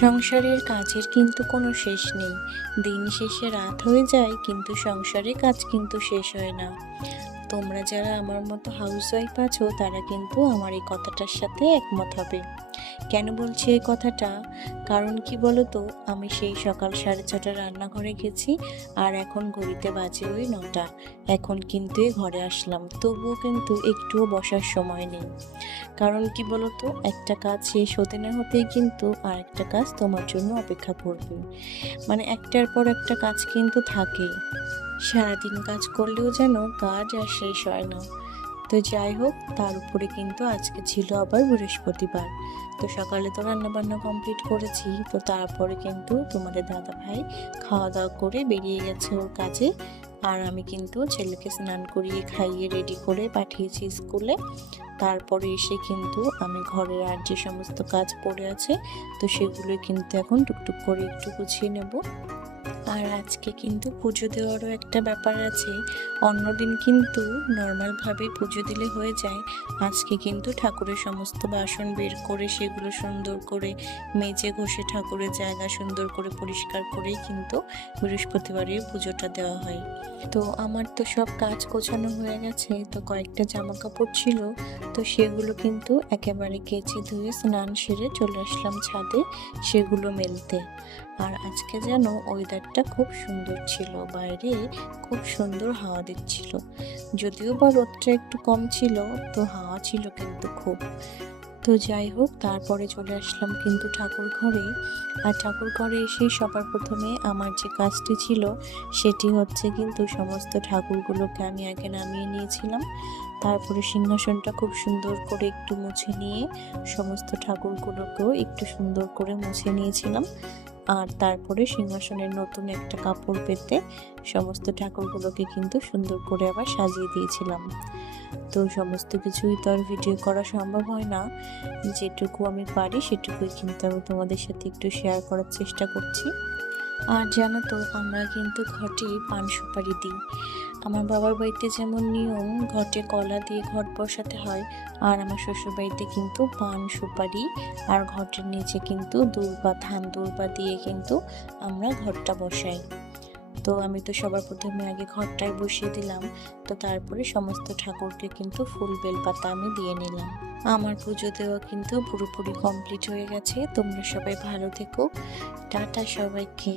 সংসারের কাজের কিন্তু কোনো শেষ নেই। দিন শেষে রাত হয়ে যায় কিন্তু সংসারের কাজ কিন্তু শেষ হয় না। তোমরা যারা আমার মতো হাউসওয়াইফ আছো তারা কিন্তু আমার এই কথাটার সাথে একমত হবে। কেন বলছি এই কথাটা? কারণ কি বলো তো, আমি সেই সকাল 6:30 রান্নাঘরে গেছি আর এখন ঘড়িতে বাজে ওই 9টা। এখন কিন্তু এই ঘরে আসলাম, তবুও কিন্তু একটুও বসার সময় নেই। কারণ কি বলো তো, একটা কাজ শেষ হতে না হতেই কিন্তু আর একটা কাজ তোমার জন্য অপেক্ষা করবে। মানে একটার পর একটা কাজ কিন্তু থাকেই। সারাদিন কাজ করলেও যেন কাজ আর শেষ হয় না। তো যাই হোক, তার উপরে কিন্তু আজকে ছিল আবার বৃহস্পতিবার। তো সকালে তো রান্না বান্না কমপ্লিট করেছি, তো তারপরে কিন্তু তোমাদের দাদা ভাই খাওয়া দাওয়া করে বেরিয়ে গেছে ওর কাজে। আর আমি কিন্তু ছেলেকে স্নান করিয়ে খাইয়ে রেডি করে পাঠিয়েছি স্কুলে। তারপরে এসে কিন্তু আমি ঘরের আর যে সমস্ত কাজ পড়ে আছে, তো সেগুলো কিন্তু এখন টুকটুক করে একটু গুছিয়ে নেব। আর আজকে কিন্তু পুজো দেওয়ারও একটা ব্যাপার আছে। অন্যদিন কিন্তু নর্মালভাবে পুজো দিলে হয়ে যায়। আজকে কিন্তু ঠাকুরের সমস্ত বাসন বের করে সেগুলো সুন্দর করে মেজে ঘষে ঠাকুরের জায়গা সুন্দর করে পরিষ্কার করেই কিন্তু বৃহস্পতিবারের পুজোটা দেওয়া হয়। তো আমার তো সব কাজ গোছানো হয়ে গেছে, তো কয়েকটা জামা কাপড় ছিল, তো সেগুলো কিন্তু একেবারে কেচে ধুয়ে স্নান সেরে চলে আসলাম ছাদে সেগুলো মেলতে। আর আজকে যেন ওয়েদারটা খুব সুন্দর ছিল, বাইরে খুব সুন্দর হাওয়া দিচ্ছিল। যদিও বা রোদটা একটু কম ছিল, তো হাওয়া ছিল কিন্তু খুব। তো যাই হোক, তারপরে চলে আসলাম কিন্তু ঠাকুর ঘরে। আর ঠাকুর ঘরে এসে সবার প্রথমে আমার যে কাজটি ছিল সেটি হচ্ছে কিন্তু সমস্ত ঠাকুরগুলোকে আমি আগে নামিয়ে নিয়েছিলাম। তারপরে সিংহাসনটা খুব সুন্দর করে একটু মুছে নিয়ে সমস্ত ঠাকুরগুলোকেও একটু সুন্দর করে মুছে নিয়েছিলাম। আর তারপরে সিংহাসনের নতুন একটা কাপড় পেতে সমস্ত ঠাকুরগুলোকে কিন্তু সুন্দর করে আবার সাজিয়ে দিয়েছিলাম। তো সমস্ত কিছুই তো আর ভিডিও করা সম্ভব হয় না, যেটুকু আমি পারি সেটুকুই কিন্তু আমি তোমাদের সাথে একটু শেয়ার করার চেষ্টা করছি। আর জানো তো, আমরা কিন্তু ঘটে পান সুপারি দিই। আমার বাবার বাড়িতে যেমন নিয়ম ঘটে কলা দিয়ে ঘট বসাতে হয়, আর আমার শ্বশুর বাড়িতে কিন্তু পান সুপারি আর ঘটের নিচে কিন্তু দূর্বা ধান দূর্বা দিয়ে কিন্তু আমরা ঘরটা বসাই। তো আমি তো সবার প্রথমে আগে ঘরটায় বসিয়ে দিলাম, তো তারপরে সমস্ত ঠাকুরকে কিন্তু ফুল বেলপাতা আমি দিয়ে নিলাম। আমার পুজো দেওয়া কিন্তু পুরোপুরি কমপ্লিট হয়ে গেছে। তোমরা সবাই ভালো থেকো। টাটা সবাইকে।